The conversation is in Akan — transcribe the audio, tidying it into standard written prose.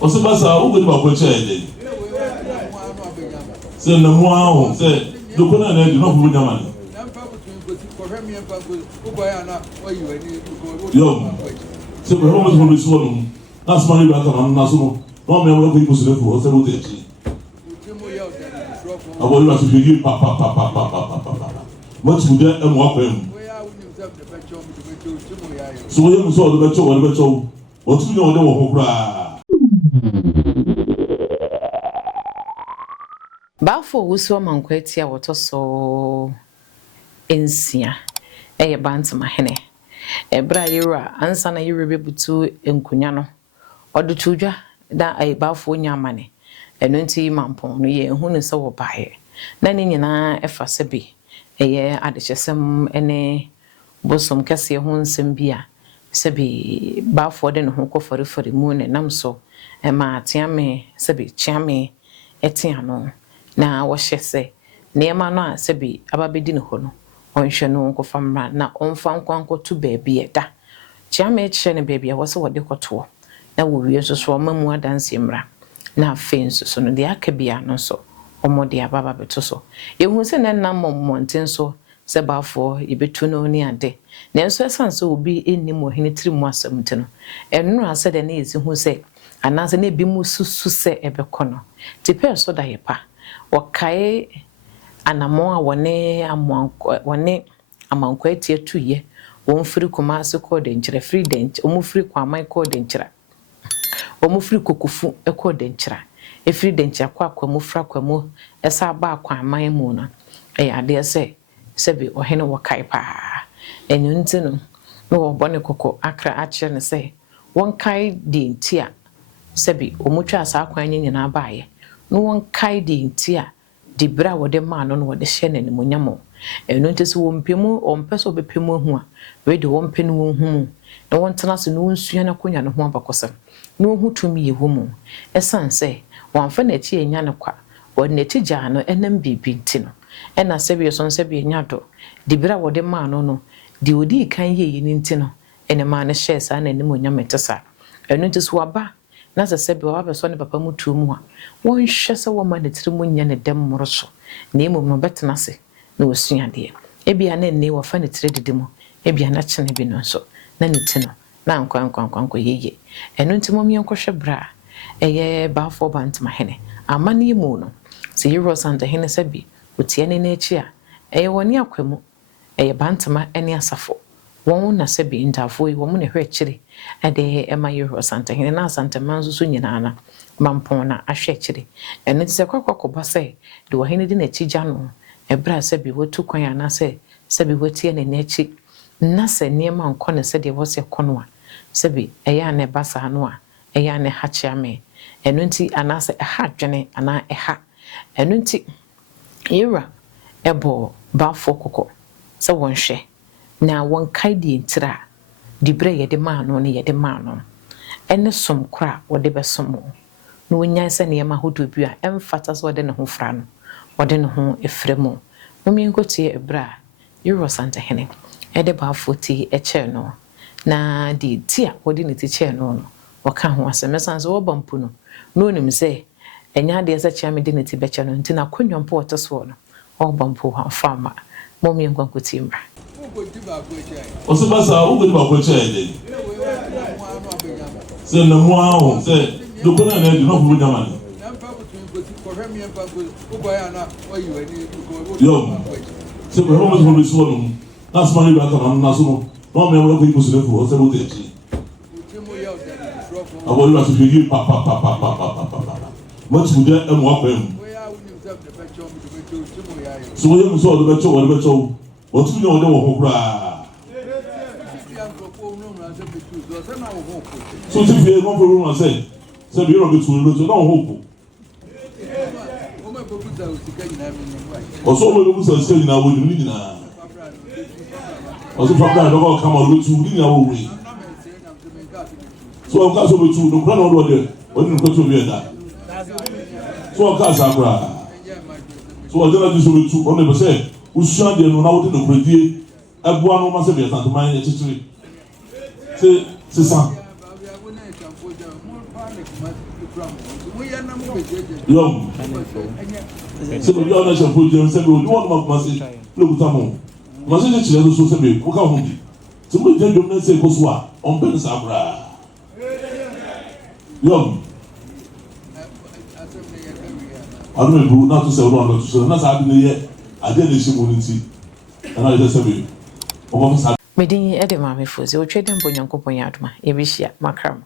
Oso basa wo go di ba ko che se na mo aho se do ko na di no fu nyama ni yo se ko ho mo so no na so ma ni ba ka na so no no me wo ko ipo se fu o se wo te chi abo ni ba so bi pa mo ti de e mo akwa mu so wo mu so do be cho o tu ni o de wo ho kura Bafo wuso mankwati a woto so ensia eye bantama hene ebra yira ansa na yire bebutu enkunya no odo tudwa da ay bafo nyamane eno nti mampon no ye hunu se wo bae na ni nyina efa sebe eye adechesem ene bosom kase ho nsem bia sebe bafo de no ho kofori mu ne namso ma tiame sebe chiame etiano na wohyese neema no a sebi ababedi ne ho no onhwe no nkofamra na onfa nkwanko tu baabi eda chiama eche ne baabi a wose wode koto na wo wie so mamu adanse mra na afenso so no de akabia no so omode ababa beto so ehu se na nam monten so se bafo yebetu no ni ade na enso esanse obi ennim ohene tirimu asamte no enno ase de na ezi hu se anase na bi mu susu se ebekono tipe so da yepa wakae anamo a wone amankwa tie tuye won firi Kumasi ko de nkyere free dent omu firi Kwaman ko de nkyera omu firi Kokufu ko de nkyera e free dent akwa mu fra kwamu esa ba Kwaman mu no ade se ohene wakae pa enyu ntino no wo bone koko akra a kire ne se won kai de ntia sebi omu twa asa akwan nyina baaye no won kai de ntia di bra wode ma no wode hye ne munyamo eno ntese wo mpemu ompeso bepemu hu a we de wo mpenu wo hu na won tena se no nsua na konya no ho abakosa no hu tumi ye hu mu esanse wonfa na ti enya ne kwa won na ti gya no enam bibi ntino ena sebi so sebi enya do di bra wode ma no di odi kan ye yi ntino ene ma na hye sa na ne munyamo tesa eno ntese waba na sebi wa be so ne papa mutu mu a won hye se wo ma ne tirimu nya ne dem moroso na emom no betena se na osua de ebia na ne wo fa ne tire didimo ebia na chene bi no so na ne tino na nkwankwankwanko yeye eno ntimo yenkohwe bra eye bafo bantama hene amane mu no se yiro santa hene sebi otie ne na echi a eye woni akwemu eye bantama ene asafo won na sebi ndafo yi won ne hwe chire ade ema yiro santa hene na santa manzo so nyina na mampon na ahwe chire eno tse kwakwakoba se de wo hene de na echi gya no ebra sebi wotu kwan anase sebi wotie ne nachi na se niema nkɔ ne se de wose kɔno a sebi eya ne basa no a eya ne hachiame eno nti anase ha dwene ana eha eno nti yira ebo bafo kokɔ se wonhwɛ na won kai di ntira di bre ye de maano ne ye de maano ene som kra wode besomo no wonya se niema hodo bi a emfata so wode ne ho fra no wode ne ho efremu mumi ngotie ebra yiro santa hene ede ba foti eche no na di tia wode ne ti che no waka ho asemesan so wobampu no no nim se enya de se chia me de ne ti beche no ntina konwompo wotoso no wobampu ha fama mumi ngotie mbra oso basa wo go di ba ko che de se na mo aho se do ko na di no fu nyama ni yo se ko homo so so no na so mani ba ka na so no me wo ko ipo se fu o se wo te chi abo ri ba so fi pa mo ti de e mo akwa mu so wo mu so do be cho o tu no de wo ho kura so ti fi mo pro na se bi ro be tu no so na wo ho oso mo lo so se na wo ni na oso papa na do come on tu ni na wo we so o ka so be tu no kra na wo de o ni ko to bi da so o ka sa kra so o de na so be tu o ne be se usua de no na wo de no kredie agboa no ma se be santo man e chichiri se sa Young. So you are not sure for you. Say you want to message. Look at them. Message is just so simple. What can we do? So we tell you to say Kosua on Ben Sabra. Young. I don't know not to say what I'm going to say. That's happening yet. I didn't see money. And I just say, Medin Edema Mifuzi, or trading Bonyanko Ponyatma, Ebishia, Macram.